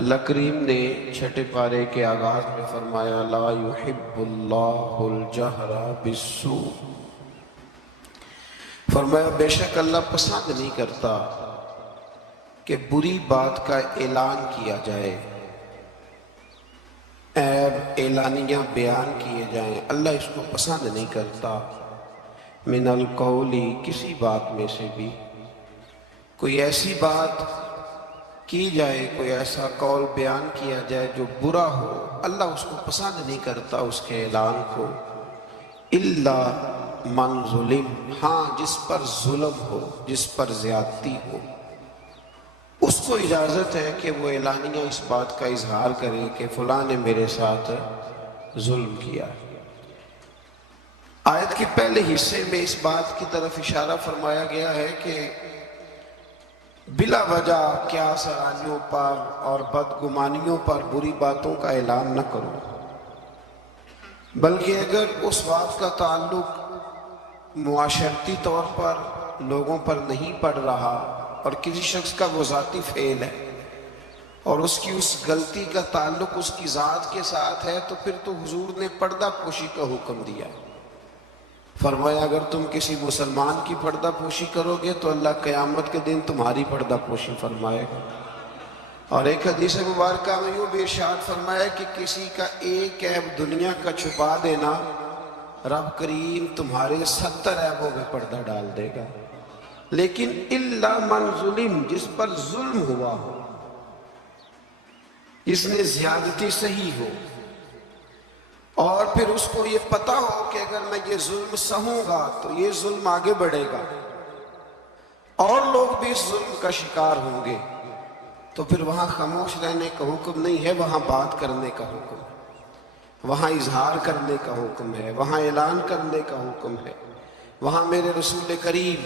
اللہ کریم نے چھٹے پارے کے آغاز میں فرمایا لا یحب اللہ الجہر بالسوء، فرمایا بے شک اللہ پسند نہیں کرتا کہ بری بات کا اعلان کیا جائے، عیب اعلانیہ بیان کیے جائیں، اللہ اس کو پسند نہیں کرتا۔ من القولی، کسی بات میں سے بھی کوئی ایسی بات کی جائے، کوئی ایسا قول بیان کیا جائے جو برا ہو، اللہ اس کو پسند نہیں کرتا اس کے اعلان کو۔ الا من ظلم، ہاں جس پر ظلم ہو، جس پر زیادتی ہو، اس کو اجازت ہے کہ وہ اعلانیہ اس بات کا اظہار کرے کہ فلاں نے میرے ساتھ ظلم کیا۔ آیت کے پہلے حصے میں اس بات کی طرف اشارہ فرمایا گیا ہے کہ بلا وجہ قیاس آرائیوں پر اور بدگمانیوں پر بری باتوں کا اعلان نہ کرو، بلکہ اگر اس بات کا تعلق معاشرتی طور پر لوگوں پر نہیں پڑ رہا اور کسی شخص کا وہ ذاتی فعل ہے اور اس کی اس غلطی کا تعلق اس کی ذات کے ساتھ ہے، تو پھر تو حضور نے پردہ پوشی کا حکم دیا۔ فرمایا اگر تم کسی مسلمان کی پردہ پوشی کرو گے تو اللہ قیامت کے دن تمہاری پردہ پوشی فرمائے گا۔ اور ایک حدیث مبارکہ میں یوں بھی ارشاد فرمایا کہ کسی کا ایک عیب دنیا کا چھپا دینا، رب کریم تمہارے 70 عیبوں میں پردہ ڈال دے گا۔ لیکن الا من ظلم، جس پر ظلم ہوا ہو، جس نے زیادتی صحیح ہو، اور پھر اس کو یہ پتا ہو کہ اگر میں یہ ظلم سہوں گا تو یہ ظلم آگے بڑھے گا اور لوگ بھی اس ظلم کا شکار ہوں گے، تو پھر وہاں خاموش رہنے کا حکم نہیں ہے، وہاں بات کرنے کا حکم ہے، وہاں اظہار کرنے کا حکم ہے، وہاں اعلان کرنے کا حکم ہے۔ وہاں میرے رسول کریم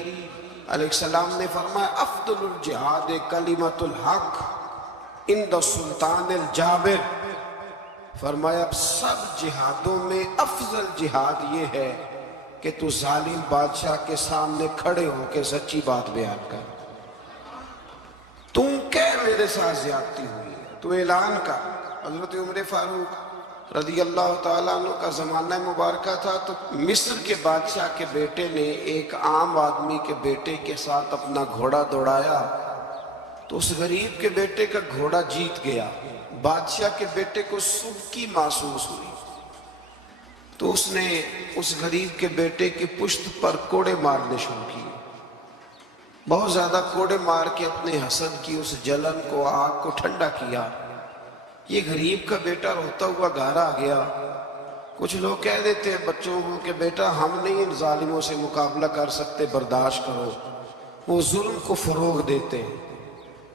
علیہ السلام نے فرمایا افضل الجہاد کلمۃ الحق عند السلطان الجابر، فرمایا سب جہادوں میں افضل جہاد یہ ہے کہ تو ظالم بادشاہ کے سامنے کھڑے ہو کے سچی بات بیان کر، تم کہہ میرے ساتھ زیادتی ہوئی ہے تو اعلان کر۔ حضرت عمر فاروق رضی اللہ تعالیٰ عنہ کا زمانہ مبارکہ تھا، تو مصر کے بادشاہ کے بیٹے نے ایک عام آدمی کے بیٹے کے ساتھ اپنا گھوڑا دوڑایا، تو اس غریب کے بیٹے کا گھوڑا جیت گیا۔ بادشاہ کے بیٹے کو سبکی محسوس ہوئی، تو اس نے اس غریب کے بیٹے کی پشت پر کوڑے مارنے شروع کیے، بہت زیادہ کوڑے مار کے اپنے حسد کی اس جلن کو، آگ کو ٹھنڈا کیا۔ یہ غریب کا بیٹا روتا ہوا گھر آ گیا۔ کچھ لوگ کہہ دیتے ہیں بچوں کو کہ بیٹا ہم نہیں ان ظالموں سے مقابلہ کر سکتے، برداشت کرو۔ وہ ظلم کو فروغ دیتے،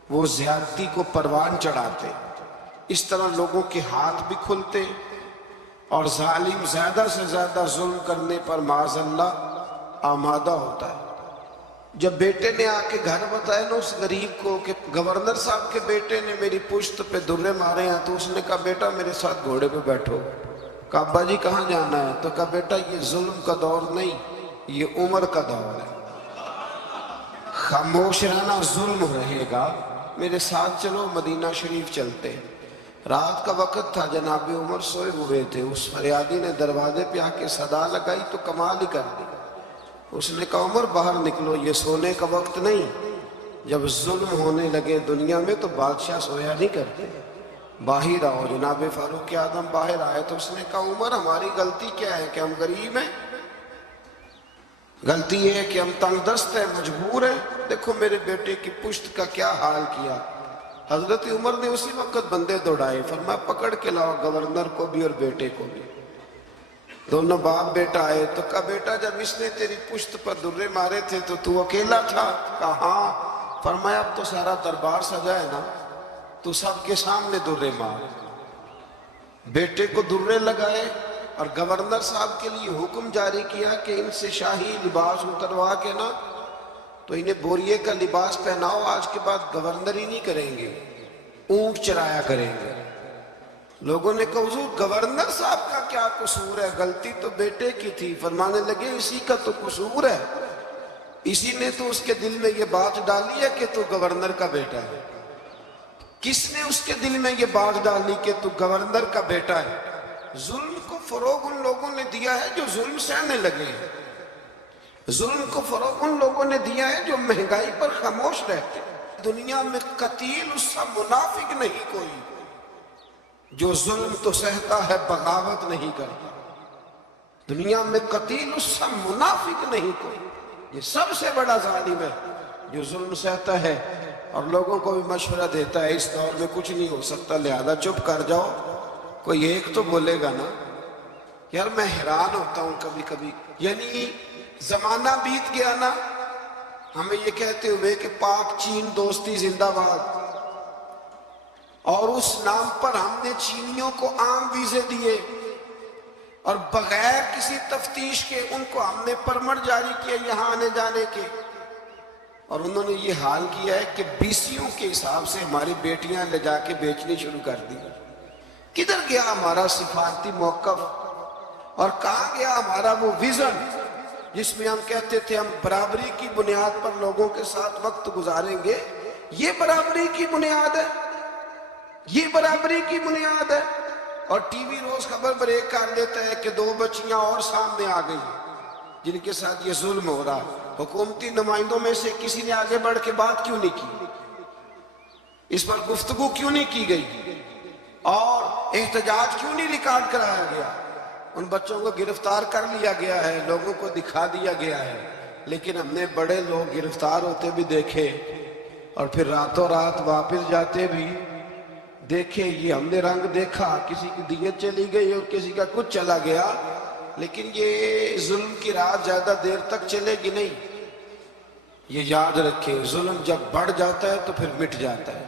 وہ زیادتی کو پروان چڑھاتے، اس طرح لوگوں کے ہاتھ بھی کھلتے اور ظالم زیادہ سے زیادہ ظلم کرنے پر معاذ اللہ آمادہ ہوتا ہے۔ جب بیٹے نے آ کے گھر بتایا نا اس غریب کو کہ گورنر صاحب کے بیٹے نے میری پشت پہ درے مارے ہیں، تو اس نے کہا بیٹا میرے ساتھ گھوڑے پہ بیٹھو۔ کہا ابا جی کہاں جانا ہے؟ تو کہا بیٹا یہ ظلم کا دور نہیں، یہ عمر کا دور ہے، خاموش رہنا ظلم رہے گا، میرے ساتھ چلو مدینہ شریف چلتے۔ رات کا وقت تھا، جناب عمر سوئے ہوئے تھے، اس فریادی نے دروازے پہ آ کے صدا لگائی تو کمال ہی کر دی۔ اس نے کہا عمر باہر نکلو، یہ سونے کا وقت نہیں، جب ظلم ہونے لگے دنیا میں تو بادشاہ سویا نہیں کرتے، باہر آؤ۔ جناب فاروق اعظم باہر آئے تو اس نے کہا عمر ہماری غلطی کیا ہے کہ ہم غریب ہیں؟ غلطی یہ ہے کہ ہم تنگ دست ہیں، مجبور ہیں، دیکھو میرے بیٹے کی پشت کا کیا حال کیا۔ حضرت عمر نے اسی وقت بندے دوڑائے، فرمایا پکڑ کے لاؤ گورنر کو بھی اور بیٹے کو بھی۔ دونوں باپ بیٹا آئے تو کہا بیٹا جب اس نے تیری پشت پر درے مارے تھے تو اکیلا تھا؟ کہا ہاں۔ فرمایا اب تو سارا دربار سجا ہے نا، تو سب کے سامنے درے مار۔ بیٹے کو درے لگائے اور گورنر صاحب کے لیے حکم جاری کیا کہ ان سے شاہی لباس اتروا کے نا تو انہیں بوریے کا لباس پہناؤ، آج کے بعد گورنر ہی نہیں کریں گے، اونٹ چرایا کریں گے۔ لوگوں نے کہا حضور گورنر صاحب کا کیا قصور ہے، غلطی تو بیٹے کی تھی۔ فرمانے لگے اسی کا تو قصور ہے، اسی نے تو اس کے دل میں یہ بات ڈالی ہے کہ تو گورنر کا بیٹا ہے۔ کس نے اس کے دل میں یہ بات ڈالی کہ تو گورنر کا بیٹا ہے؟ ظلم کو فروغ ان لوگوں نے دیا ہے جو ظلم سہنے لگے ہیں، ظلم کو فروغ ان لوگوں نے دیا ہے جو مہنگائی پر خاموش رہتے ہیں۔ دنیا میں قتیل اس کا منافق نہیں کوئی جو ظلم تو سہتا ہے بغاوت نہیں کرتا۔ دنیا میں قتیل اس کا منافق نہیں کوئی، یہ سب سے بڑا ظالم ہے جو ظلم سہتا ہے اور لوگوں کو بھی مشورہ دیتا ہے اس دور میں کچھ نہیں ہو سکتا لہذا چپ کر جاؤ۔ کوئی ایک تو بولے گا نا۔ یار میں حیران ہوتا ہوں کبھی کبھی، یعنی زمانہ بیت گیا نا، ہمیں یہ کہتے ہوئے کہ پاک چین دوستی زندہ باد، اور اس نام پر ہم نے چینیوں کو عام ویزے دیے اور بغیر کسی تفتیش کے ان کو ہم نے پرمٹ جاری کیا یہاں آنے جانے کے، اور انہوں نے یہ حال کیا ہے کہ بیسیوں کے حساب سے ہماری بیٹیاں لے جا کے بیچنی شروع کر دی۔ کدھر گیا ہمارا سفارتی موقف اور کہاں گیا ہمارا وہ ویژن جس میں ہم کہتے تھے ہم برابری کی بنیاد پر لوگوں کے ساتھ وقت گزاریں گے؟ یہ برابری کی بنیاد ہے، یہ برابری کی بنیاد ہے۔ اور ٹی وی روز خبر بریک کر دیتا ہے کہ 2 بچیاں اور سامنے آ گئی جن کے ساتھ یہ ظلم ہو رہا۔ حکومتی نمائندوں میں سے کسی نے آگے بڑھ کے بات کیوں نہیں کی؟ اس پر گفتگو کیوں نہیں کی گئی اور احتجاج کیوں نہیں ریکارڈ کرایا گیا؟ ان بچوں کو گرفتار کر لیا گیا ہے، لوگوں کو دکھا دیا گیا ہے، لیکن ہم نے بڑے لوگ گرفتار ہوتے بھی دیکھے اور پھر راتوں رات واپس جاتے بھی دیکھے۔ یہ ہم نے رنگ دیکھا، کسی کی دیت چلی گئی اور کسی کا کچھ چلا گیا، لیکن یہ ظلم کی رات زیادہ دیر تک چلے گی نہیں۔ یہ یاد رکھیں، ظلم جب بڑھ جاتا ہے تو پھر مٹ جاتا ہے،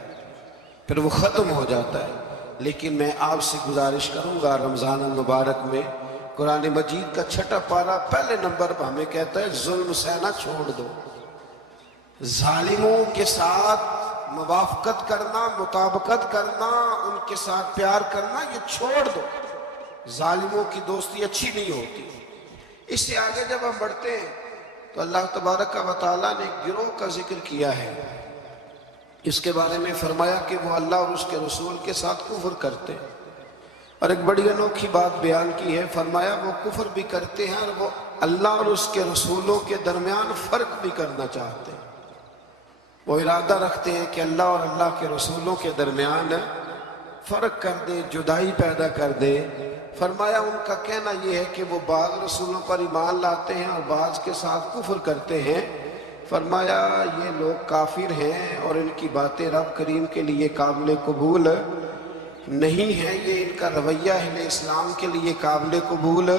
پھر وہ ختم ہو جاتا ہے۔ لیکن میں آپ سے گزارش کروں گا، رمضان المبارک میں قرآن مجید کا 6واں پارہ پہلے نمبر پر ہمیں کہتا ہے ظلم سہنا چھوڑ دو، ظالموں کے ساتھ موافقت کرنا، مطابقت کرنا، ان کے ساتھ پیار کرنا یہ چھوڑ دو۔ ظالموں کی دوستی اچھی نہیں ہوتی۔ اس سے آگے جب ہم بڑھتے ہیں تو اللہ تبارک و تعالیٰ نے گروہ کا ذکر کیا ہے۔ اس کے بارے میں فرمایا کہ وہ اللہ اور اس کے رسول کے ساتھ کفر کرتے ہیں، اور ایک بڑی انوکھی بات بیان کی ہے، فرمایا وہ کفر بھی کرتے ہیں اور وہ اللہ اور اس کے رسولوں کے درمیان فرق بھی کرنا چاہتے ہیں۔ وہ ارادہ رکھتے ہیں کہ اللہ اور اللہ کے رسولوں کے درمیان فرق کر دے، جدائی پیدا کر دے۔ فرمایا ان کا کہنا یہ ہے کہ وہ بعض رسولوں پر ایمان لاتے ہیں اور بعض کے ساتھ کفر کرتے ہیں۔ فرمایا یہ لوگ کافر ہیں اور ان کی باتیں رب کریم کے لیے قابل قبول نہیں ہیں، یہ ان کا رویہ اہل اسلام کے لیے قابل قبول۔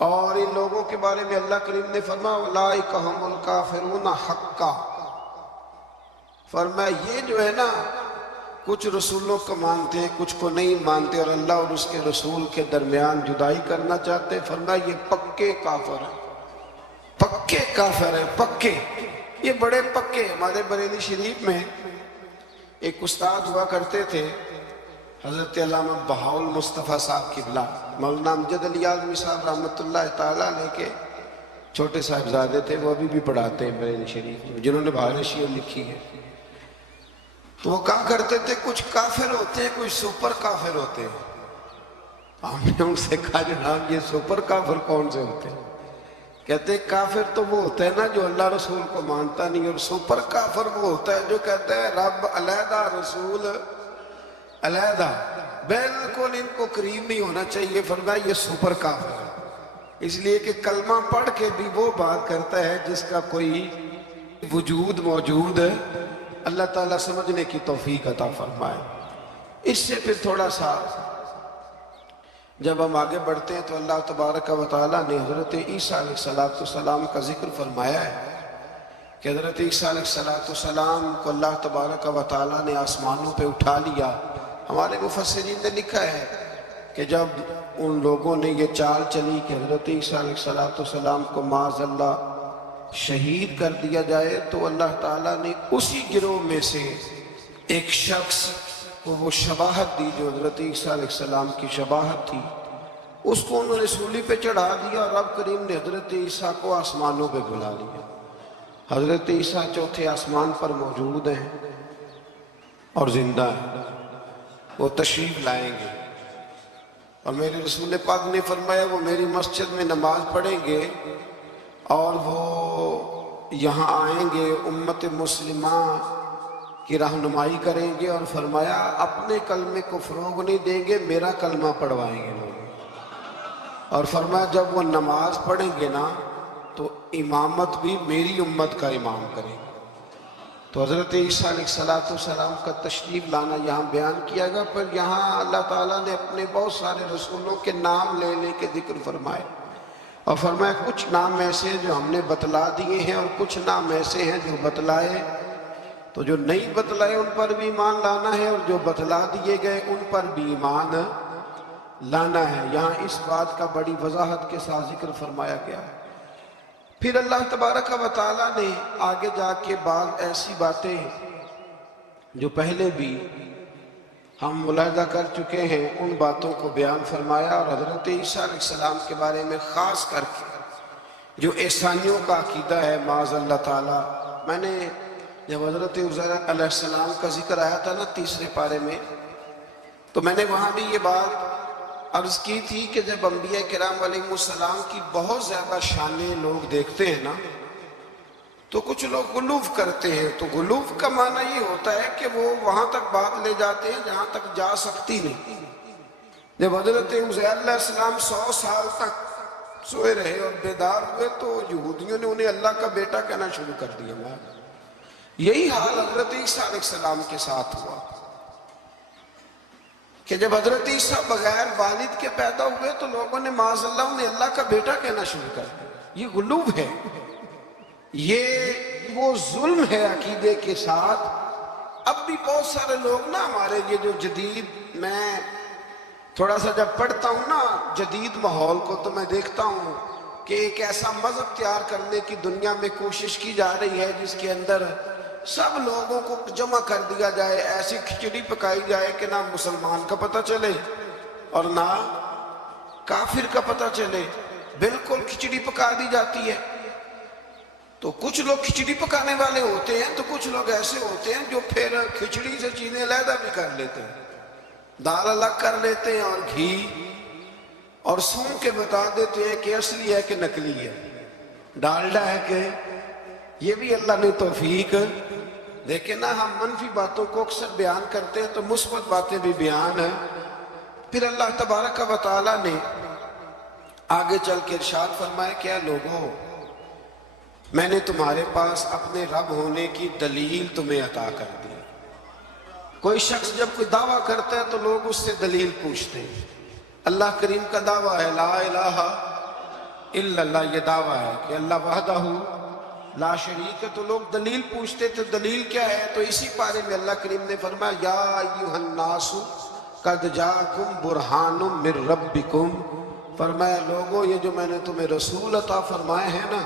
اور ان لوگوں کے بارے میں اللہ کریم نے فرمایا اولئک ھم الکافرون حقا۔ فرمایا یہ جو ہے نا کچھ رسولوں کو مانتے ہیں کچھ کو نہیں مانتے اور اللہ اور اس کے رسول کے درمیان جدائی کرنا چاہتے ہیں، فرمایا یہ پکے کافر ہیں، پکے کافر ہیں، پکے، یہ بڑے پکے۔ ہمارے بریلی شریف میں ایک استاد ہوا کرتے تھے حضرت علامہ بہاء المصطفیٰ صاحب قبلہ، مولانا امجد علی اعظمی صاحب رحمۃ اللہ تعالیٰ علیہ کے چھوٹے صاحبزادے تھے، وہ ابھی بھی پڑھاتے ہیں بریلی شریف میں، جنہوں نے بہار شیعہ لکھی ہے۔ تو وہ کہا کرتے تھے کچھ کافر ہوتے ہیں کچھ سپر کافر ہوتے ہیں۔ ہم نے ان سے کہا جناب یہ سپر کافر کون سے ہوتے ہیں؟ کہتے ہیں کافر تو وہ ہوتا ہے نا جو اللہ رسول کو مانتا نہیں، اور سپر کافر وہ ہوتا ہے جو کہتا ہے رب علیحدہ رسول علیحدہ، بالکل ان کو قریب نہیں ہونا چاہیے۔ فرمایا یہ سپر کافر ہے، اس لیے کہ کلمہ پڑھ کے بھی وہ بات کرتا ہے جس کا کوئی وجود موجود ہے۔ اللہ تعالیٰ سمجھنے کی توفیق عطا فرمائے۔ اس سے پھر تھوڑا سا جب ہم آگے بڑھتے ہیں تو اللہ تبارک و تعالیٰ نے حضرت عیسیٰ علیہ السلام کا ذکر فرمایا ہے کہ حضرت عیسیٰ علیہ السلام کو اللہ تبارک و تعالیٰ نے آسمانوں پہ اٹھا لیا۔ ہمارے مفسرین نے لکھا ہے کہ جب ان لوگوں نے یہ چال چلی کہ حضرت عیسیٰ علیہ السلام کو معاذ اللہ شہید کر دیا جائے، تو اللہ تعالیٰ نے اسی گروہ میں سے ایک شخص کو وہ شباہت دی جو حضرت عیسیٰ علیہ السلام کی شباہت تھی، اس کو انہوں نے سولی پہ چڑھا دیا اور رب کریم نے حضرت عیسیٰ کو آسمانوں پہ بلا لیا۔ حضرت عیسیٰ چوتھے آسمان پر موجود ہیں اور زندہ ہے، وہ تشریف لائیں گے، اور میرے رسول پاک نے فرمایا وہ میری مسجد میں نماز پڑھیں گے اور وہ یہاں آئیں گے، امت مسلمہ کی رہنمائی کریں گے، اور فرمایا اپنے کلمے کو فروغ نہیں دیں گے، میرا کلمہ پڑھوائیں گے لوگ، اور فرمایا جب وہ نماز پڑھیں گے نا تو امامت بھی میری امت کا امام کریں گے۔ تو حضرت عیسیٰ علیہ السلام کا تشریف لانا یہاں بیان کیا گیا، پر یہاں اللہ تعالیٰ نے اپنے بہت سارے رسولوں کے نام لے لے کے ذکر فرمائے، اور فرمایا کچھ نام ایسے ہیں جو ہم نے بتلا دیے ہیں، اور کچھ نام ایسے ہیں جو بتلائے، تو جو نہیں بتلائے ان پر بھی ایمان لانا ہے، اور جو بتلا دیے گئے ان پر بھی ایمان لانا ہے۔ یہاں اس بات کا بڑی وضاحت کے ساتھ ذکر فرمایا گیا ہے۔ پھر اللہ تبارک و تعالیٰ نے آگے جا کے بعض ایسی باتیں جو پہلے بھی ہم ملاحظہ کر چکے ہیں ان باتوں کو بیان فرمایا، اور حضرت عیسیٰ علیہ السلام کے بارے میں خاص کر کے جو عیسائیوں کا عقیدہ ہے معاذ اللہ تعالیٰ، میں نے جب حضرت عزیر علیہ السلام کا ذکر آیا تھا نا 3 پارے میں، تو میں نے وہاں بھی یہ بات عرض کی تھی کہ جب انبیاء کرام علیہ السلام کی بہت زیادہ شانیں لوگ دیکھتے ہیں نا تو کچھ لوگ غلوف کرتے ہیں، تو غلوف کا معنی یہ ہوتا ہے کہ وہ وہاں تک بات لے جاتے ہیں جہاں تک جا سکتی نہیں۔ جب حضرت عزیر علیہ السلام 100 سال تک سوئے رہے اور بیدار ہوئے تو یہودیوں نے انہیں اللہ کا بیٹا کہنا شروع کر دیا۔ یہی حال حضرت عیسیٰ علیہ السلام کے ساتھ ہوا کہ جب حضرت عیسیٰ بغیر والد کے پیدا ہوئے تو لوگوں نے معاذ اللہ انہیں اللہ کا بیٹا کہنا شروع کر دیا۔ یہ غلوف ہے، یہ وہ ظلم ہے عقیدے کے ساتھ۔ اب بھی بہت سارے لوگ نا ہمارے یہ جو جدید، میں تھوڑا سا جب پڑھتا ہوں نا جدید ماحول کو تو میں دیکھتا ہوں کہ ایک ایسا مذہب تیار کرنے کی دنیا میں کوشش کی جا رہی ہے جس کے اندر سب لوگوں کو جمع کر دیا جائے، ایسی کھچڑی پکائی جائے کہ نہ مسلمان کا پتہ چلے اور نہ کافر کا پتہ چلے، بالکل کھچڑی پکا دی جاتی ہے۔ تو کچھ لوگ کھچڑی پکانے والے ہوتے ہیں، تو کچھ لوگ ایسے ہوتے ہیں جو پھر کھچڑی سے چیزیں علیحدہ بھی کر لیتے ہیں، دال الگ کر لیتے ہیں اور گھی اور سون کے بتا دیتے ہیں کہ اصلی ہے کہ نکلی ہے، ڈالڈا ہے کہ یہ بھی اللہ نے توفیق دیکھیں نا۔ ہم منفی باتوں کو اکثر بیان کرتے ہیں تو مثبت باتیں بھی بیان ہیں۔ پھر اللہ تبارک و تعالیٰ نے آگے چل کے ارشاد فرمایا کیا لوگوں، میں نے تمہارے پاس اپنے رب ہونے کی دلیل تمہیں عطا کر دی۔ کوئی شخص جب کوئی دعویٰ کرتا ہے تو لوگ اس سے دلیل پوچھتے ہیں۔ اللہ کریم کا دعویٰ ہے لا الہ الا اللہ، یہ دعویٰ ہے کہ اللہ وحدہ لا شریک ہے، تو لوگ دلیل پوچھتے تھے دلیل کیا ہے؟ تو اسی پارے میں اللہ کریم نے فرمایا یا ایھا الناس قد جاءکم برہان من ربکم، فرمایا لوگوں یہ جو میں نے تمہیں رسول عطا فرمائے ہیں نا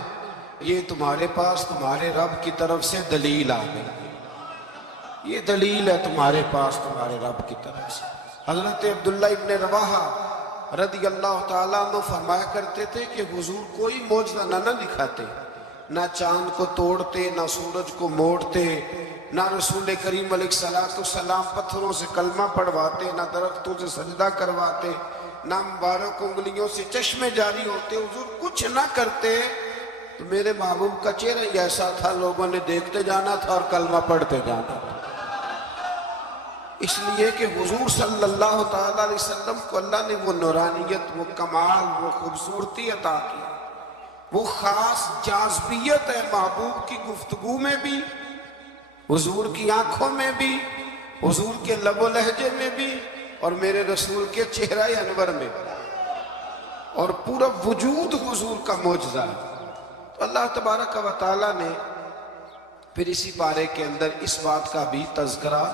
یہ تمہارے پاس تمہارے رب کی طرف سے دلیل آ گئی، یہ دلیل ہے تمہارے پاس تمہارے رب کی طرف سے۔ حضرت عبداللہ ابن رواحہ رضی اللہ تعالیٰ عنہ فرمایا کرتے تھے کہ حضور کوئی معجزہ نہ دکھاتے، نہ چاند کو توڑتے، نہ سورج کو موڑتے، نہ رسول کریم علیہ السلام پتھروں سے کلمہ پڑھواتے، نہ درختوں سے سجدہ کرواتے، نہ مبارک انگلیوں سے چشمے جاری ہوتے، حضور کچھ نہ کرتے، تو میرے محبوب کا چہرہ ہی ایسا تھا لوگوں نے دیکھتے جانا تھا اور کلمہ پڑھتے جانا تھا۔ اس لیے کہ حضور صلی اللہ تعالیٰ علیہ وسلم کو اللہ نے وہ نورانیت، وہ کمال، وہ خوبصورتی عطا کی، وہ خاص جاذبیت ہے محبوب کی گفتگو میں بھی، حضور کی آنکھوں میں بھی، حضور کے لب و لہجے میں بھی، اور میرے رسول کے چہرہ انور میں بھی، اور پورا وجود حضور کا معجزہ ہے۔ تو اللہ تبارک و تعالیٰ نے پھر اسی پارے کے اندر اس بات کا بھی تذکرہ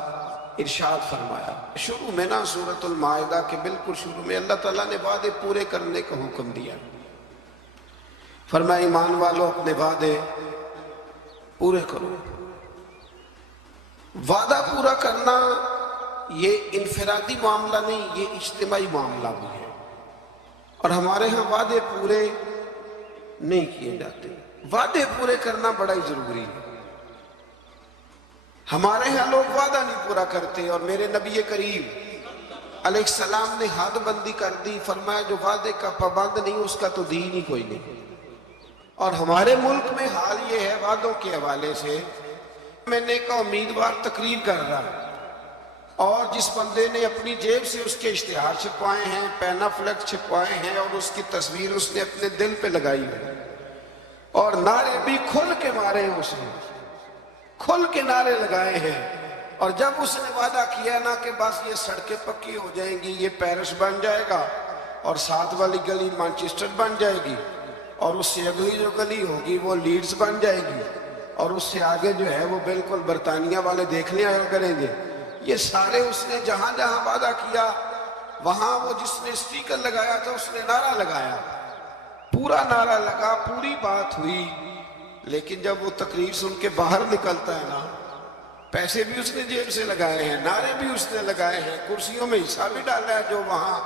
ارشاد فرمایا۔ شروع میں نا سورۃ المائدہ کے بالکل شروع میں اللہ تعالیٰ نے وعدے پورے کرنے کا حکم دیا، فرمایا ایمان والو اپنے وعدے پورے کرو۔ وعدہ پورا کرنا یہ انفرادی معاملہ نہیں، یہ اجتماعی معاملہ بھی ہے، اور ہمارے ہاں وعدے پورے نہیں کیے جاتے۔ وعدے پورے کرنا بڑا ہی ضروری ہے۔ ہمارے ہاں لوگ وعدہ نہیں پورا کرتے، اور میرے نبی کریم علیہ السلام نے حد بندی کر دی، فرمایا جو وعدے کا پابند نہیں اس کا تو دین ہی کوئی نہیں۔ اور ہمارے ملک میں حال یہ ہے وعدوں کے حوالے سے، میں نے کہا امیدوار تقریر کر رہا ہے اور جس بندے نے اپنی جیب سے اس کے اشتہار چھپائے ہیں، پینا فلیکس چھپائے ہیں، اور اس کی تصویر اس نے اپنے دل پہ لگائی ہے، اور نعرے بھی کھل کے مارے ہیں، اس نے کھل کے نعرے لگائے ہیں۔ اور جب اس نے وعدہ کیا نا کہ بس یہ سڑکیں پکی ہو جائیں گی، یہ پیرس بن جائے گا، اور ساتھ والی گلی مانچسٹر بن جائے گی، اور اس سے اگلی جو گلی ہوگی وہ لیڈز بن جائے گی، اور اس سے آگے جو ہے وہ بالکل برطانیہ والے دیکھنے آیا کریں گے، یہ سارے اس نے جہاں جہاں وعدہ کیا وہاں وہ جس نے اسٹیکر لگایا تھا اس نے نعرہ لگایا، پورا نعرہ لگا، پوری بات ہوئی۔ لیکن جب وہ تقریر سن کے باہر نکلتا ہے نا، پیسے بھی اس نے جیب سے لگائے ہیں، نعرے بھی اس نے لگائے ہیں، کرسیوں میں حصہ بھی ڈالا ہے جو وہاں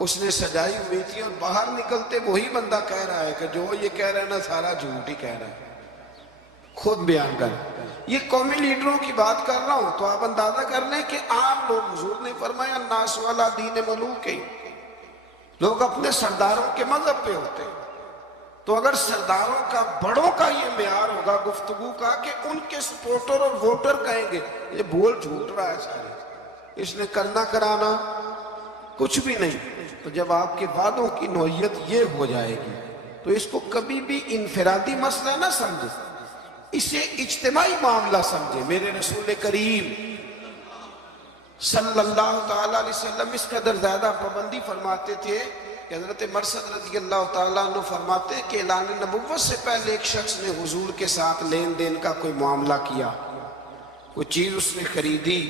اس نے سجائی ہوئی تھی، اور باہر نکلتے وہی بندہ کہہ رہا ہے کہ جو یہ کہہ رہا ہے نا سارا جھوٹ ہی کہہ رہا ہے، خود بیان کر۔ یہ قومی لیڈروں کی بات کر رہا ہوں تو آپ اندازہ کر لیں کہ عام لوگ، حضور نے فرمایا الناس والا دین ملوک ہے، لوگ اپنے سرداروں کے مذہب پہ ہوتے ہیں، تو اگر سرداروں کا بڑوں کا یہ معیار ہوگا گفتگو کا کہ ان کے سپورٹر اور ووٹر کہیں گے یہ بول جھوٹ رہا ہے سارے، اس نے کرنا کرانا کچھ بھی نہیں، تو جب آپ کے وعدوں کی نوعیت یہ ہو جائے گی تو اس کو کبھی بھی انفرادی مسئلہ نہ سمجھے، اسے اجتماعی معاملہ سمجھے۔ میرے رسول کریم صلی اللہ تعالیٰ علیہ وسلم اس قدر زیادہ پابندی فرماتے تھے کہ حضرت مرثد رضی اللہ تعالیٰ عنہ فرماتے ہیں کہ اعلان نبوت سے پہلے ایک شخص نے حضور کے ساتھ لین دین کا کوئی معاملہ کیا، کوئی چیز اس نے خریدی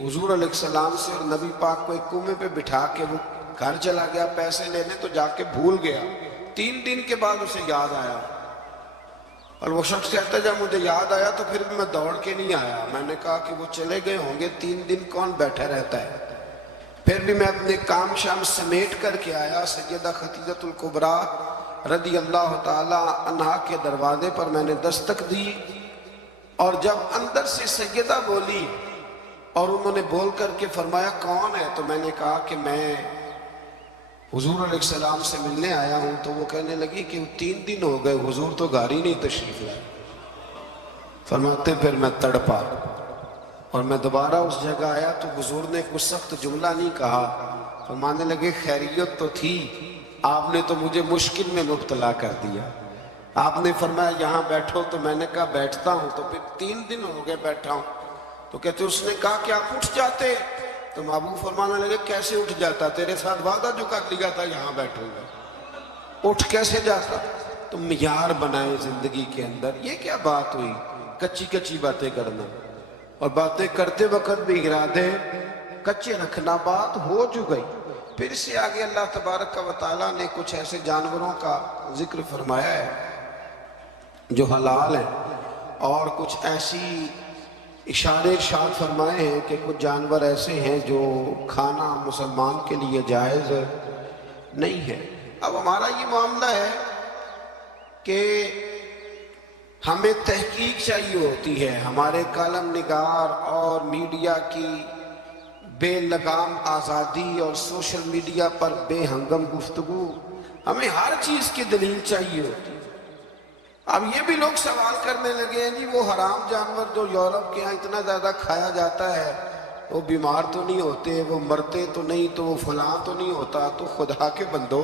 حضور علیہ السلام سے، اور نبی پاک کو ایک کنویں پہ بٹھا کے وہ گھر چلا گیا پیسے لینے، تو جا کے بھول گیا، 3 دن کے بعد اسے یاد آیا، اور وہ شخص کہتا ہے جب مجھے یاد آیا تو پھر بھی میں دوڑ کے نہیں آیا، میں نے کہا کہ وہ چلے گئے ہوں گے، 3 دن کون بیٹھا رہتا ہے، پھر بھی میں اپنے کام شام سمیٹ کر کے آیا۔ سیدہ خدیجہ الکبریٰ رضی اللہ تعالیٰ عنہا کے دروازے پر میں نے دستک دی، اور جب اندر سے سیدہ بولی اور انہوں نے بول کر کے فرمایا کون ہے، تو میں نے کہا کہ میں حضور علیہ السلام سے ملنے آیا ہوں، تو وہ کہنے لگی کہ 3 دن ہو گئے حضور تو گھر ہی نہیں تشریف لائے۔ فرماتے پھر میں تڑپا اور میں دوبارہ اس جگہ آیا تو حضور نے کوئی سخت جملہ نہیں کہا، فرمانے لگے خیریت تو تھی، آپ نے تو مجھے مشکل میں مبتلا کر دیا، آپ نے فرمایا یہاں بیٹھو، تو میں نے کہا بیٹھتا ہوں، تو پھر 3 دن ہو گئے بیٹھا ہوں، تو کہتے اس نے کہا کہ آپ اٹھ جاتے، تو محبوب فرمانے لگے کیسے اٹھ جاتا، تیرے ساتھ وعدہ جو کر لیا تھا یہاں بیٹھوں گا، اٹھ کیسے جاتا؟ تو معیار بنائے زندگی کے اندر۔ یہ کیا بات ہوئی کچی کچی باتیں کرنا، اور باتیں کرتے وقت بھی ارادے کچے رکھنا، بات ہو جو گئی۔ پھر سے آگے اللہ تبارک و تعالیٰ نے کچھ ایسے جانوروں کا ذکر فرمایا ہے جو حلال ہیں، اور کچھ ایسی اشارے ارشاد فرمائے ہیں کہ کچھ جانور ایسے ہیں جو کھانا مسلمان کے لیے جائز نہیں ہے۔ اب ہمارا یہ معاملہ ہے کہ ہمیں تحقیق چاہیے ہوتی ہے، ہمارے کالم نگار اور میڈیا کی بے لگام آزادی اور سوشل میڈیا پر بے ہنگم گفتگو، ہمیں ہر چیز کی دلیل چاہیے ہوتی ہے۔ اب یہ بھی لوگ سوال کرنے لگے ہیں جی وہ حرام جانور جو یورپ کے ہاں اتنا زیادہ کھایا جاتا ہے وہ بیمار تو نہیں ہوتے، وہ مرتے تو نہیں، تو وہ فلاں تو نہیں ہوتا، تو خدا کے بندو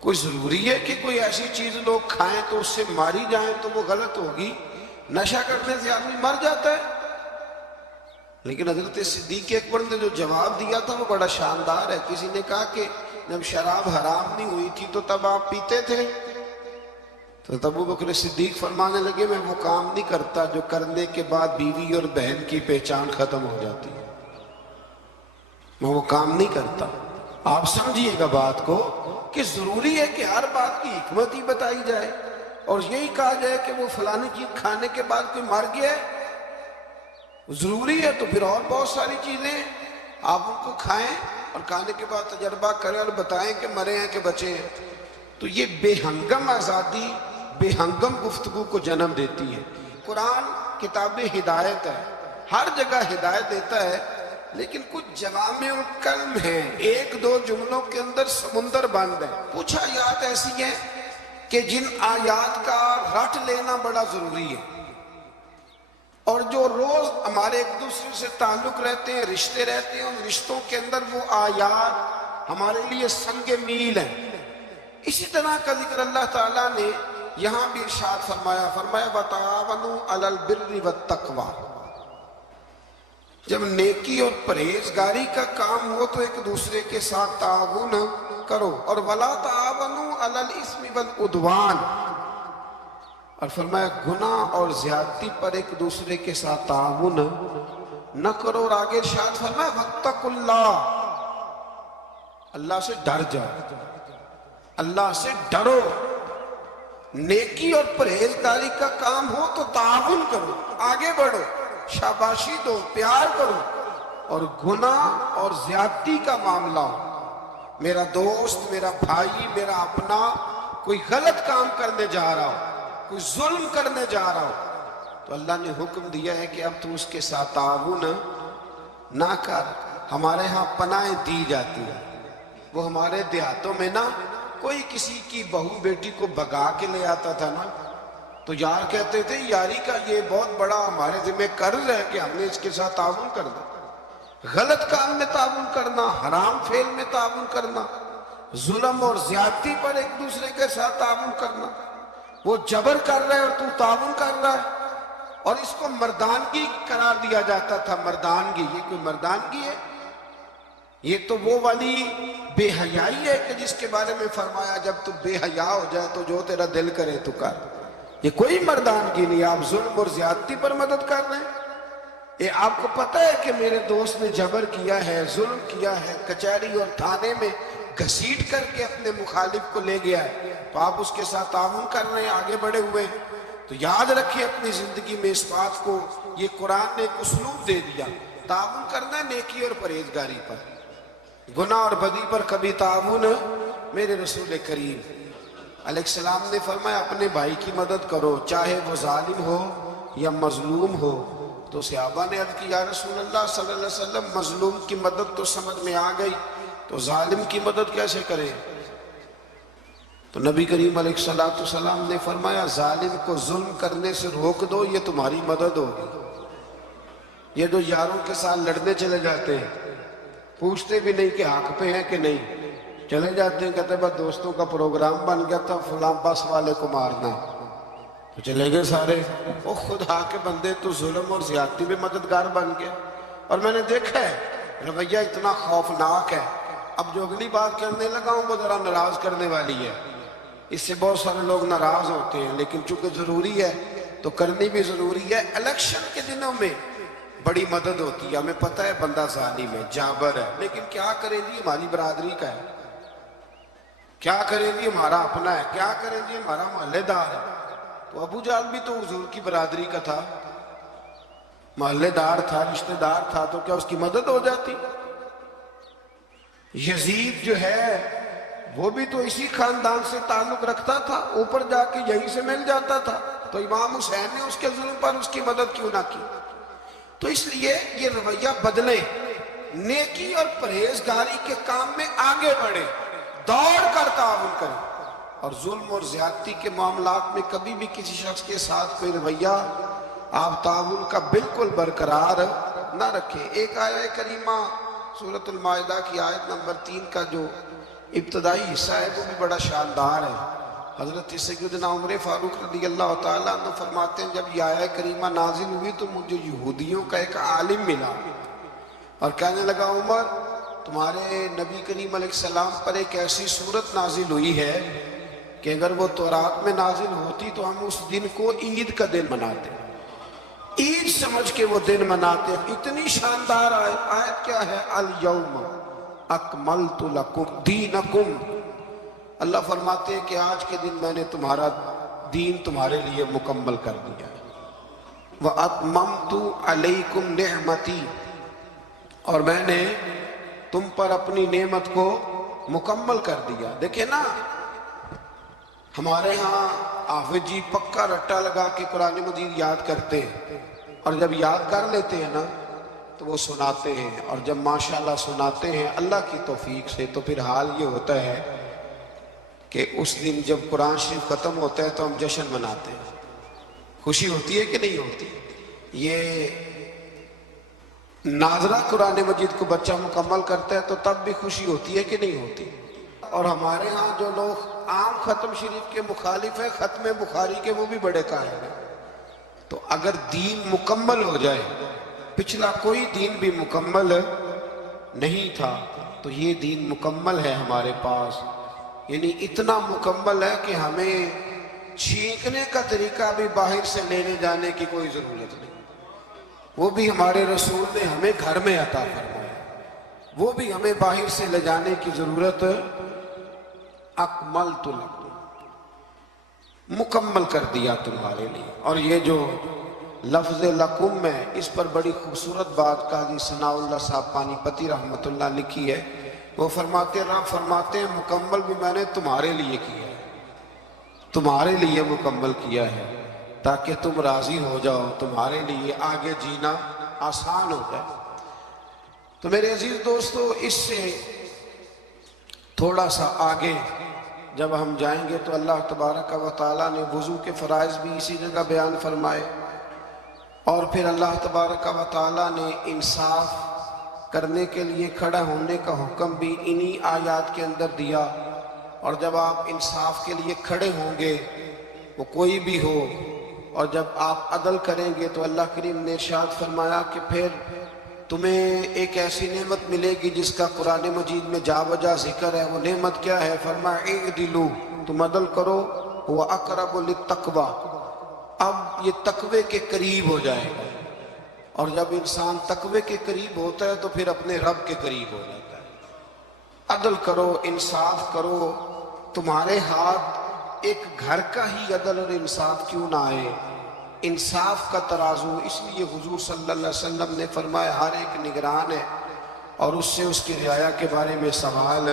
کوئی ضروری ہے کہ کوئی ایسی چیز لوگ کھائیں تو اس سے ماری جائیں تو وہ غلط ہوگی؟ نشہ کرنے سے آدمی مر جاتا ہے۔ لیکن حضرت صدیق اکبر نے جو جواب دیا تھا وہ بڑا شاندار ہے۔ کسی نے کہا کہ جب شراب حرام نہیں ہوئی تھی تو تب آپ پیتے تھے؟ تو تب ابو بکر صدیق فرمانے لگے میں وہ کام نہیں کرتا جو کرنے کے بعد بیوی اور بہن کی پہچان ختم ہو جاتی ہے، میں وہ کام نہیں کرتا۔ آپ سمجھیے گا بات کو کہ ضروری ہے کہ ہر بات کی حکمت ہی بتائی جائے اور یہی کہا جائے کہ وہ فلانی چیز کھانے کے بعد کوئی مر گیا ہے، ضروری ہے تو پھر اور بہت ساری چیزیں آپ ان کو کھائیں اور کھانے کے بعد تجربہ کریں اور بتائیں کہ مرے ہیں کہ بچے ہیں۔ تو یہ بے ہنگم آزادی بے ہنگم گفتگو کو جنم دیتی ہے۔ قرآن کتاب ہدایت ہے، ہر جگہ ہدایت دیتا ہے، لیکن کچھ جوامع الکلم ہیں، ایک دو جملوں کے اندر سمندر بند ہے۔ کچھ آیات ایسی ہیں کہ جن آیات کا رٹ لینا بڑا ضروری ہے، اور جو روز ہمارے ایک دوسرے سے تعلق رہتے ہیں، رشتے رہتے ہیں، ان رشتوں کے اندر وہ آیات ہمارے لیے سنگ میل ہیں۔ اسی طرح کا ذکر اللہ تعالیٰ نے یہاں بھی ارشاد فرمایا، وَتَعَاوَنُوا عَلَى الْبِرِّ وَالتَّقْوَى۔ جب نیکی اور پرہیزگاری کا کام ہو تو ایک دوسرے کے ساتھ تعاون کرو، اور وَلَا تَعَاوَنُوا عَلَى الْإِثْمِ وَالْعُدْوَانِ، اور فرمایا گناہ اور زیادتی پر ایک دوسرے کے ساتھ تعاون نہ کرو، اور آگے ارشاد فرمایا وَاتَّقُوا اللَّهَ، اللہ سے ڈر جاؤ، اللہ سے ڈرو۔ نیکی اور پرہیزگاری کا کام ہو تو تعاون کرو، آگے بڑھو، شاباشی دو، پیار کرو، اور گناہ اور زیادتی کا معاملہ ہو، میرا دوست، میرا بھائی، میرا اپنا کوئی غلط کام کرنے جا رہا ہو، کوئی ظلم کرنے جا رہا ہو، تو اللہ نے حکم دیا ہے کہ اب تو اس کے ساتھ تعاون نہ کر۔ ہمارے ہاں پناہیں دی جاتی ہیں، وہ ہمارے دیہاتوں میں نا کوئی کسی کی بہو بیٹی کو بھگا کے لے آتا تھا نا، تو یار کہتے تھے یاری کا یہ بہت بڑا ہمارے ذمہ قرض ہے کہ ہم نے اس کے ساتھ تعاون کرنا، غلط کام میں تعاون کرنا، حرام فعل میں تعاون کرنا، ظلم اور زیادتی پر ایک دوسرے کے ساتھ تعاون کرنا۔ وہ جبر کر رہا ہے اور تو تعاون کر رہا ہے، اور اس کو مردانگی قرار دیا جاتا تھا۔ مردانگی، یہ کوئی مردانگی ہے؟ یہ تو وہ والی بے حیائی ہے کہ جس کے بارے میں فرمایا جب تو بے حیا ہو جائے تو جو تیرا دل کرے تو کر۔ یہ کوئی مردانگی نہیں، آپ ظلم اور زیادتی پر مدد کر رہے ہیں۔ یہ آپ کو پتہ ہے کہ میرے دوست نے جبر کیا ہے، ظلم کیا ہے، کچہری اور تھانے میں گھسیٹ کر کے اپنے مخالف کو لے گیا ہے، تو آپ اس کے ساتھ تعاون کر رہے ہیں، آگے بڑھے ہوئے ہیں۔ تو یاد رکھیں اپنی زندگی میں اس بات کو، یہ قرآن نے ایک اسلوب دے دیا، تعاون کرنا ہے نیکی اور پرہیزگاری پر، گناہ اور بدی پر کبھی تعاون۔ میرے رسول کریم علیہ السلام نے فرمایا اپنے بھائی کی مدد کرو، چاہے وہ ظالم ہو یا مظلوم ہو۔ تو صحابہ نے عرض کی یا رسول اللہ صلی اللہ علیہ وسلم مظلوم کی مدد تو سمجھ میں آ گئی، تو ظالم کی مدد کیسے کریں؟ تو نبی کریم علیہ السلام نے فرمایا ظالم کو ظلم کرنے سے روک دو، یہ تمہاری مدد ہوگی۔ یہ جو یاروں کے ساتھ لڑنے چلے جاتے ہیں، پوچھتے بھی نہیں کہ حق پہ ہیں کہ نہیں، چلے جاتے ہیں، کہتے ہیں بس دوستوں کا پروگرام بن گیا تھا فلاں بس والے کو مارنا، تو چلے گئے سارے۔ وہ خدا کے بندے تو ظلم اور زیادتی میں مددگار بن گئے۔ اور میں نے دیکھا ہے رویہ اتنا خوفناک ہے، اب جو اگلی بات کرنے لگا ہوں وہ ذرا ناراض کرنے والی ہے، اس سے بہت سارے لوگ ناراض ہوتے ہیں، لیکن چونکہ ضروری ہے تو کرنی بھی ضروری ہے۔ الیکشن کے دنوں میں بڑی مدد ہوتی ہے، ہمیں پتہ ہے بندہ ظالم ہے، جابر ہے، لیکن کیا کریں جی ہماری برادری کا ہے، کیا کریں جی ہمارا اپنا ہے، کیا کریں جی ہمارا محلے دار ہے۔ تو ابو جہل بھی تو حضور کی برادری کا تھا، محلے دار تھا، رشتہ دار تھا، تو کیا اس کی مدد ہو جاتی؟ یزید جو ہے وہ بھی تو اسی خاندان سے تعلق رکھتا تھا، اوپر جا کے یہیں سے مل جاتا تھا، تو امام حسین نے اس کے ظلم پر اس کی مدد کیوں نہ کی؟ تو اس لیے یہ رویہ بدلیں، نیکی اور پرہیزگاری کے کام میں آگے بڑھیں، دوڑ کر تعاون کریں، اور ظلم اور زیادتی کے معاملات میں کبھی بھی کسی شخص کے ساتھ کوئی رویہ آپ تعاون کا بالکل برقرار نہ رکھیں۔ ایک آیت کریمہ سورۃ المائدہ کی آیت نمبر 3 کا جو ابتدائی حصہ ہے وہ بھی بڑا شاندار ہے۔ حضرت سیدنا عمر فاروق رضی اللہ تعالیٰ عنہ فرماتے ہیں جب یہ آیت کریمہ نازل ہوئی تو مجھے یہودیوں کا ایک عالم ملا اور کہنے لگا عمر تمہارے نبی کریم علیہ السلام پر ایک ایسی صورت نازل ہوئی ہے کہ اگر وہ تورات میں نازل ہوتی تو ہم اس دن کو عید کا دن مناتے، عید سمجھ کے وہ دن مناتے۔ اتنی شاندار آیت کیا ہے، الیوم اکملت لکم دینکم، اللہ فرماتے ہیں کہ آج کے دن میں نے تمہارا دین تمہارے لیے مکمل کر دیا، وَأَتْمَمْتُ عَلَيْكُمْ نِعْمَتِي، اور میں نے تم پر اپنی نعمت کو مکمل کر دیا۔ دیکھیں نا ہمارے ہاں حافظ جی پکا رٹا لگا کے قرآن مجید یاد کرتے ہیں، اور جب یاد کر لیتے ہیں نا تو وہ سناتے ہیں، اور جب ماشاءاللہ سناتے ہیں اللہ کی توفیق سے، تو پھر حال یہ ہوتا ہے کہ اس دن جب قرآن شریف ختم ہوتا ہے تو ہم جشن مناتے ہیں۔ خوشی ہوتی ہے کہ نہیں ہوتی؟ یہ ناظرہ قرآن مجید کو بچہ مکمل کرتا ہے تو تب بھی خوشی ہوتی ہے کہ نہیں ہوتی؟ اور ہمارے ہاں جو لوگ عام ختم شریف کے مخالف ہیں، ختم بخاری کے، وہ بھی بڑے قائل ہیں۔ تو اگر دین مکمل ہو جائے، پچھلا کوئی دین بھی مکمل نہیں تھا تو یہ دین مکمل ہے ہمارے پاس، یعنی اتنا مکمل ہے کہ ہمیں چھینکنے کا طریقہ بھی باہر سے لینے جانے کی کوئی ضرورت نہیں، وہ بھی ہمارے رسول نے ہمیں گھر میں عطا فرمایا، وہ بھی ہمیں باہر سے لے جانے کی ضرورت، اکملت لکم، مکمل کر دیا تمہارے لیے۔ اور یہ جو لفظ لکم ہے، اس پر بڑی خوبصورت بات قاضی ثناء اللہ صاحب پانی پتی رحمۃ اللہ لکھی ہے، وہ فرماتے ہیں مکمل بھی میں نے تمہارے لیے کیا ہے، تمہارے لیے مکمل کیا ہے تاکہ تم راضی ہو جاؤ، تمہارے لیے آگے جینا آسان ہو جائے۔ تو میرے عزیز دوستو، اس سے تھوڑا سا آگے جب ہم جائیں گے تو اللہ تبارک و تعالیٰ نے وضو کے فرائض بھی اسی جگہ بیان فرمائے، اور پھر اللہ تبارک و تعالیٰ نے انصاف کرنے کے لیے کھڑا ہونے کا حکم بھی انہی آیات کے اندر دیا۔ اور جب آپ انصاف کے لیے کھڑے ہوں گے، وہ کوئی بھی ہو، اور جب آپ عدل کریں گے تو اللہ کریم نے ارشاد فرمایا کہ پھر تمہیں ایک ایسی نعمت ملے گی جس کا قرآن مجید میں جا بجا ذکر ہے۔ وہ نعمت کیا ہے؟ فرمایا اعدلوا، تم عدل کرو، وہ اقرب للتقوی، اب یہ تقوی کے قریب ہو جائے گا، اور جب انسان تقوی کے قریب ہوتا ہے تو پھر اپنے رب کے قریب ہو جاتا ہے۔ عدل کرو، انصاف کرو، تمہارے ہاتھ ایک گھر کا ہی عدل اور انصاف کیوں نہ آئے، انصاف کا ترازو۔ اس لیے حضور صلی اللہ علیہ وسلم نے فرمایا ہر ایک نگران ہے، اور اس سے اس کی رعایا کے بارے میں سوال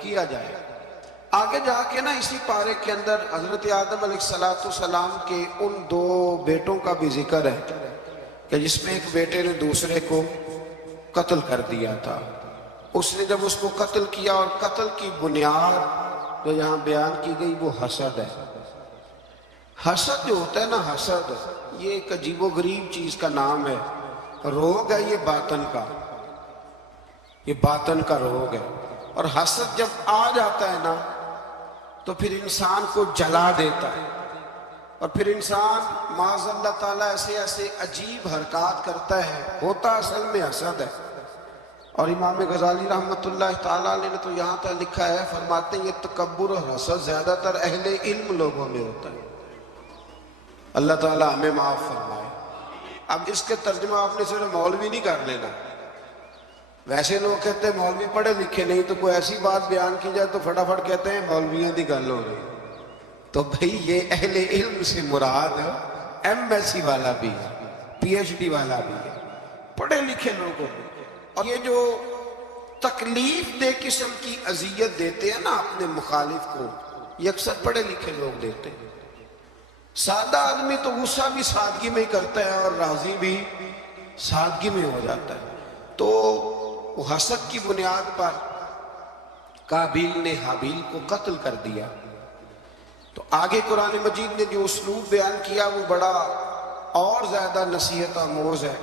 کیا جائے۔ آگے جا کے نا اسی پارے کے اندر حضرت آدم علیہ السلام کے ان دو بیٹوں کا بھی ذکر ہے کہ جس میں ایک بیٹے نے دوسرے کو قتل کر دیا تھا۔ اس نے جب اس کو قتل کیا، اور قتل کی بنیاد جو یہاں بیان کی گئی وہ حسد ہے۔ حسد جو ہوتا ہے نا، حسد یہ ایک عجیب و غریب چیز کا نام ہے، روگ ہے یہ باطن کا، یہ باطن کا روگ ہے۔ اور حسد جب آ جاتا ہے نا تو پھر انسان کو جلا دیتا ہے، اور پھر انسان معاذ اللہ تعالیٰ ایسے ایسے عجیب حرکات کرتا ہے، ہوتا اصل میں حسد ہے۔ اور امام غزالی رحمۃ اللہ تعالیٰ نے تو یہاں تک لکھا ہے، فرماتے ہیں یہ تکبر اور حسد زیادہ تر اہل علم لوگوں میں ہوتا ہے۔ اللہ تعالیٰ ہمیں معاف فرمائے۔ اب اس کے ترجمہ آپ نے صرف مولوی نہیں کر لینا۔ ویسے لوگ کہتے ہیں مولوی پڑھے لکھے نہیں، تو کوئی ایسی بات بیان کی جائے تو فٹافٹ کہتے ہیں مولویوں کی گل ہو رہی۔ تو بھئی یہ اہل علم سے مراد ایم ایس سی والا بھی ہے، پی ایچ ڈی والا بھی ہے، پڑھے لکھے لوگوں کو۔ اور یہ جو تکلیف دہ قسم کی اذیت دیتے ہیں نا اپنے مخالف کو، یہ اکثر پڑھے لکھے لوگ دیتے ہیں۔ سادہ آدمی تو غصہ بھی سادگی میں ہی کرتا ہے، اور راضی بھی سادگی میں ہو جاتا ہے۔ تو وہ حسد کی بنیاد پر قابیل نے حابیل کو قتل کر دیا۔ تو آگے قرآن مجید نے جو اسلوب بیان کیا وہ بڑا اور زیادہ نصیحت آموز ہے۔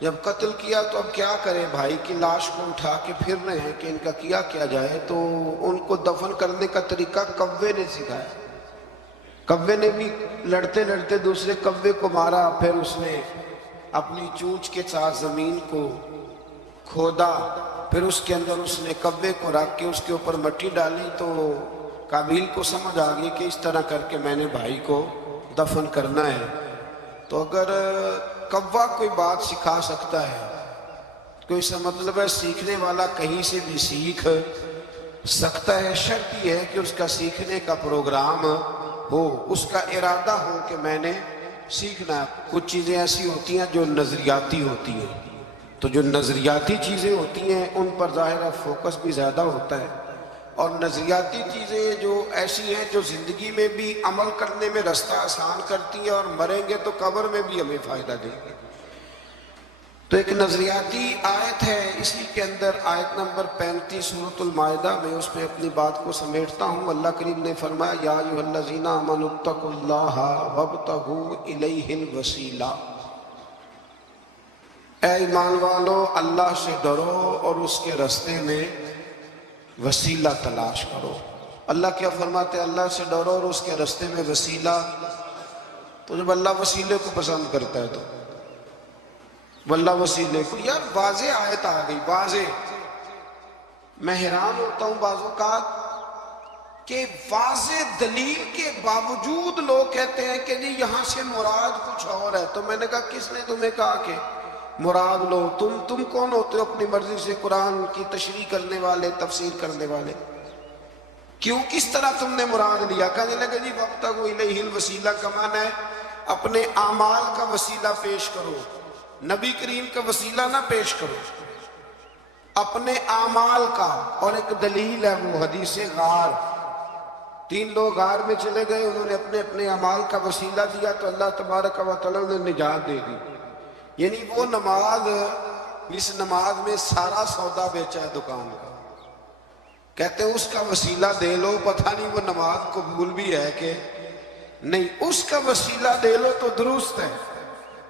جب قتل کیا تو اب کیا کریں، بھائی کی لاش کو اٹھا کے پھر رہے ہیں کہ ان کا کیا جائے، تو ان کو دفن کرنے کا طریقہ کوے نے سکھایا۔ کوے نے بھی لڑتے لڑتے دوسرے کوے کو مارا، پھر اس نے اپنی چونچ کے ساتھ زمین کو کھودا، پھر اس کے اندر اس نے کوے کو رکھ کے اس کے اوپر مٹی ڈالی۔ تو قابیل کو سمجھ آ گئی کہ اس طرح کر کے میں نے بھائی کو دفن کرنا ہے۔ تو اگر کوا کوئی بات سکھا سکتا ہے تو اس کا مطلب ہے سیکھنے والا کہیں سے بھی سیکھ سکتا ہے، شرط یہ ہے کہ اس کا سیکھنے کا پروگرام ہو، اس کا ارادہ ہو کہ میں نے سیکھنا ہے۔ کچھ چیزیں ایسی ہوتی ہیں جو نظریاتی ہوتی ہیں، تو جو نظریاتی چیزیں ہوتی ہیں ان پر ظاہر فوکس بھی زیادہ ہوتا ہے، اور نظریاتی چیزیں جو ایسی ہیں جو زندگی میں بھی عمل کرنے میں رستہ آسان کرتی ہیں اور مریں گے تو قبر میں بھی ہمیں فائدہ دیں گے۔ تو ایک نظریاتی آیت ہے، اسی کے اندر آیت نمبر 35 سورۃ المائدہ میں، اس میں اپنی بات کو سمیٹتا ہوں۔ اللہ کریم نے فرمایا یا ایھا الذین آمنوا اتقوا اللہ وابتغوا الیہ الوسیلہ، اے ایمان والو اللہ سے ڈرو اور اس کے راستے میں وسیلہ تلاش کرو۔ اللہ کیا فرماتے ہیں؟ اللہ سے ڈرو اور اس کے راستے میں وسیلہ۔ تو جب اللہ وسیلے کو پسند کرتا ہے تو واللہ وسیلے کو، یار واضح آیت آ گئی، واضح۔ میں حیران ہوتا ہوں بعض اوقات کہ واضح دلیل کے باوجود لوگ کہتے ہیں کہ جی یہاں سے مراد کچھ اور ہے۔ تو میں نے کہا کس نے تمہیں کہا کہ مراد لو؟ تم کون ہوتے ہو اپنی مرضی سے قرآن کی تشریح کرنے والے، تفسیر کرنے والے؟ کیوں، کس طرح تم نے مراد لیا؟ کہنے لگے جی وابتغوا الیہ الوسیلہ کا معنی ہے اپنے اعمال کا وسیلہ پیش کرو، نبی کریم کا وسیلہ نہ پیش کرو، اپنے اعمال کا۔ اور ایک دلیل ہے وہ حدیث غار، 3 لوگ غار میں چلے گئے، انہوں نے اپنے اپنے اعمال کا وسیلہ دیا تو اللہ تبارک و تعالی نے نجات دے دی۔ یعنی وہ نماز، اس نماز میں سارا سودا بیچا ہے دکان کا، کہتے ہیں اس کا وسیلہ دے لو، پتہ نہیں وہ نماز قبول بھی ہے کہ نہیں، اس کا وسیلہ دے لو تو درست ہے۔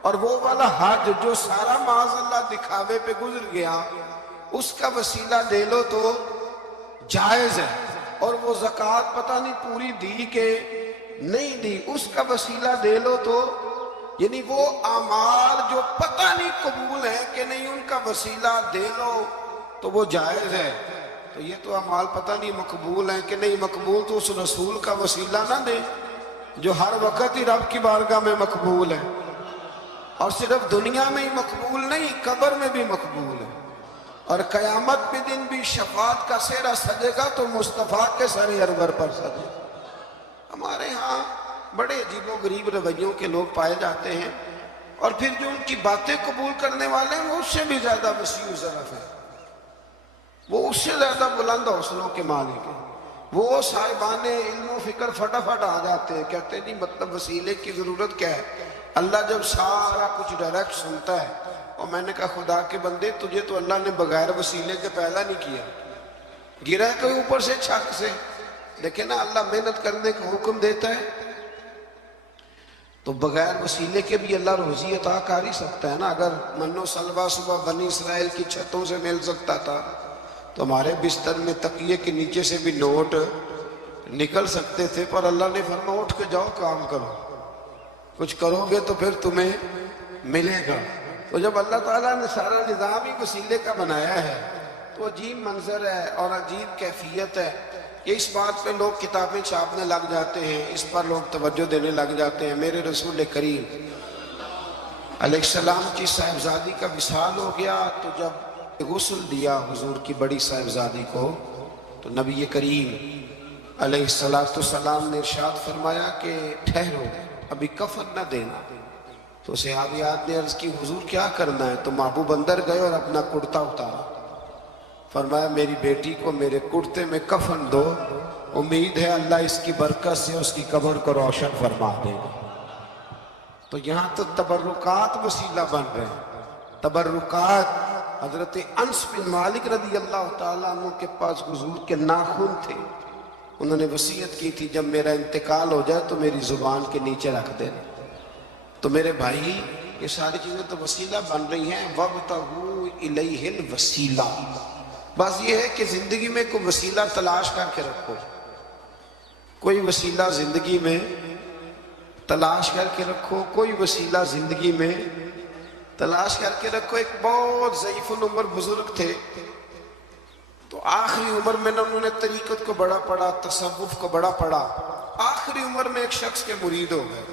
اور وہ والا حج جو سارا معاذ اللہ دکھاوے پہ گزر گیا، اس کا وسیلہ دے لو تو جائز ہے۔ اور وہ زکوٰۃ پتہ نہیں پوری دی کہ نہیں دی، اس کا وسیلہ دے لو تو، یعنی وہ اعمال جو پتہ نہیں قبول ہیں کہ نہیں، ان کا وسیلہ دے لو تو وہ جائز ہے۔ تو یہ تو اعمال پتہ نہیں مقبول ہیں کہ نہیں مقبول، تو اس رسول کا وسیلہ نہ دے جو ہر وقت ہی رب کی بارگاہ میں مقبول ہے، اور صرف دنیا میں ہی مقبول نہیں، قبر میں بھی مقبول ہے، اور قیامت کے دن بھی شفاعت کا سہرا سجے گا تو مصطفیٰ کے سر انور پر سجے۔ ہمارے ہاں بڑے عجیب و غریب رویوں کے لوگ پائے جاتے ہیں، اور پھر جو ان کی باتیں قبول کرنے والے ہیں وہ اس سے بھی زیادہ وسیع و ظرف ہے، وہ اس سے زیادہ بلند حوصلوں کے مالک ہیں۔ وہ صاحبان علم و فکر فٹافٹ آ جاتے ہیں، کہتے ہیں جی مطلب وسیلے کی ضرورت کیا ہے؟ اللہ جب سارا کچھ ڈائریکٹ سنتا ہے۔ اور میں نے کہا خدا کے بندے، تجھے تو اللہ نے بغیر وسیلے کے پیدا نہیں کیا، گرا ہے کوئی اوپر سے چھک سے، لیکن نا اللہ محنت کرنے کا حکم دیتا ہے تو بغیر وسیلے کے بھی اللہ روزی عطا کر ہی سکتا ہے نا۔ اگر منو سلوا صبح بنی اسرائیل کی چھتوں سے مل سکتا تھا تو ہمارے بستر میں تکیے کے نیچے سے بھی نوٹ نکل سکتے تھے، پر اللہ نے فرمایا اٹھ کے جاؤ کام کرو، کچھ کرو گے تو پھر تمہیں ملے گا۔ تو جب اللہ تعالیٰ نے سارا نظام ہی وسیلے کا بنایا ہے تو عجیب منظر ہے اور عجیب کیفیت ہے کہ اس بات پہ لوگ کتابیں چھاپنے لگ جاتے ہیں، اس پر لوگ توجہ دینے لگ جاتے ہیں۔ میرے رسول کریم علیہ السلام کی صاحبزادی کا وصال ہو گیا تو جب غسل دیا حضور کی بڑی صاحبزادی کو تو نبی کریم علیہ السلام نے ارشاد فرمایا کہ ٹھہرو، ابھی کفن نہ دینا۔ تو صحابیات نے عرض کی حضور کیا کرنا ہے؟ تو محبوب اندر گئے اور اپنا کرتا اتارا، فرمایا میری بیٹی کو میرے کرتے میں کفن دو، امید ہے اللہ اس کی برکت سے اس کی قبر کو روشن فرما دے گا۔ تو یہاں تو تبرکات وسیلہ بن رہے ہیں، تبرکات۔ حضرت انس بن مالک رضی اللہ تعالیٰ عنہ کے پاس حضور کے ناخن تھے، انہوں نے وصیت کی تھی جب میرا انتقال ہو جائے تو میری زبان کے نیچے رکھ دینا۔ تو میرے بھائی یہ ساری چیزیں تو وسیلہ بن رہی ہیں، وَابْتَغُوا إِلَيْهِ الْوَسِيلَةَ۔ بس یہ ہے کہ زندگی میں کوئی وسیلہ تلاش کر کے رکھو، کوئی وسیلہ زندگی میں تلاش کر کے رکھو، کوئی وسیلہ زندگی میں تلاش کر کے رکھو۔ ایک بہت ضعیف العمر بزرگ تھے، تو آخری عمر میں انہوں نے طریقت کو بڑا پڑھا، تصوف کو بڑا پڑھا، آخری عمر میں ایک شخص کے مرید ہو گئے۔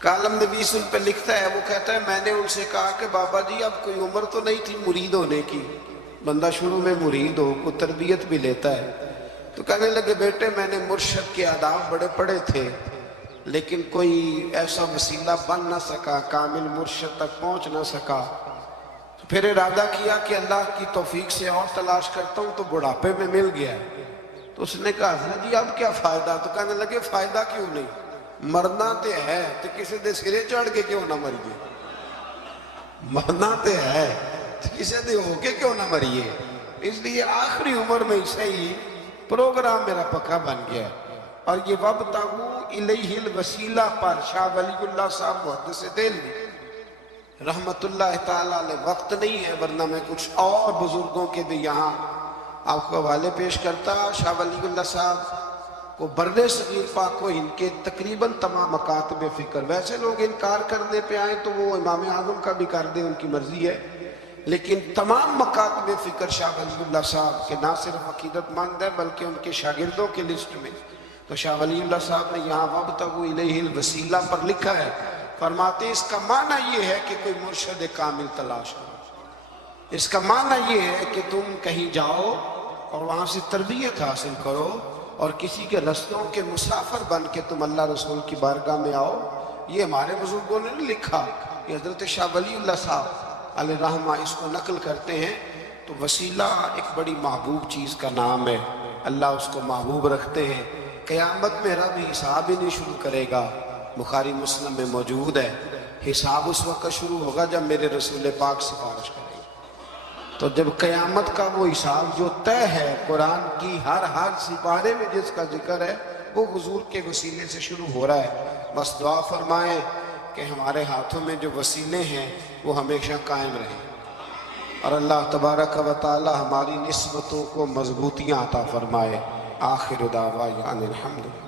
کالم نویس ان پہ لکھتا ہے، وہ کہتا ہے میں نے ان سے کہا کہ بابا جی اب کوئی عمر تو نہیں تھی مرید ہونے کی، بندہ شروع میں مرید ہو کو تربیت بھی لیتا ہے۔ تو کہنے لگے بیٹے میں نے مرشد کے آداب بڑے پڑھے تھے لیکن کوئی ایسا وسیلہ بن نہ سکا، کامل مرشد تک پہنچ نہ سکا۔ تو پھر ارادہ کیا کہ اللہ کی توفیق سے اور تلاش کرتا ہوں، تو بڑھاپے میں مل گیا ہے۔ تو اس نے کہا حضرت جی اب کیا فائدہ؟ تو کہنے لگے فائدہ کیوں نہیں، مرنا تے ہے تو کسی دے سرے چڑھ کے کیوں نہ مریے، مرنا تے ہے تو کسی دے ہو کے کیوں نہ مریے۔ اس لیے آخری عمر میں صحیح پروگرام میرا پکا بن گیا ہے۔ اور یہ وَابْتَغُوا إِلَيْهِ الْوَسِيلَہ پر شاہ ولی اللہ صاحب محدث دہلوی رحمت اللہ تعالیٰ علیہ وقت نہیں ہے، ورنہ میں کچھ اور بزرگوں کے بھی یہاں آپ کو حوالے پیش کرتا۔ شاہ ولی اللہ صاحب کو بر صغیر پاک کو ان کے تقریباً تمام مکاتب فکر، ویسے لوگ انکار کرنے پہ آئیں تو وہ امام اعظم کا بھی کر دیں، ان کی مرضی ہے، لیکن تمام مکاتب فکر شاہ ولی اللہ صاحب کے نہ صرف عقیدت مند ہے بلکہ ان کے شاگردوں کے لسٹ میں۔ تو شاہ ولی اللہ صاحب نے یہاں وَابْتَغُوا إِلَيْهِ الْوَسِيلَہ پر لکھا ہے، فرماتے ہیں اس کا معنی یہ ہے کہ کوئی مرشد کامل تلاش کرو، اس کا معنی یہ ہے کہ تم کہیں جاؤ اور وہاں سے تربیت حاصل کرو اور کسی کے رستوں کے مسافر بن کے تم اللہ رسول کی بارگاہ میں آؤ۔ یہ ہمارے بزرگوں نے نہیں لکھا، یہ حضرت شاہ ولی اللہ صاحب علیہ رحمہ اس کو نقل کرتے ہیں۔ تو وسیلہ ایک بڑی محبوب چیز کا نام ہے، اللہ اس کو محبوب رکھتے ہیں۔ قیامت میں رب حساب ہی نہیں شروع کرے گا، بخاری مسلم میں موجود ہے، حساب اس وقت شروع ہوگا جب میرے رسول پاک سفارش کرے گا۔ تو جب قیامت کا وہ حساب جو طے ہے، قرآن کی ہر سپارے میں جس کا ذکر ہے وہ حضور کے وسیلے سے شروع ہو رہا ہے۔ بس دعا فرمائیں کہ ہمارے ہاتھوں میں جو وسیلے ہیں وہ ہمیشہ قائم رہیں، اور اللہ تبارک و تعالی ہماری نسبتوں کو مضبوطیاں عطا فرمائے۔ آخر دعوانا الحمدللہ۔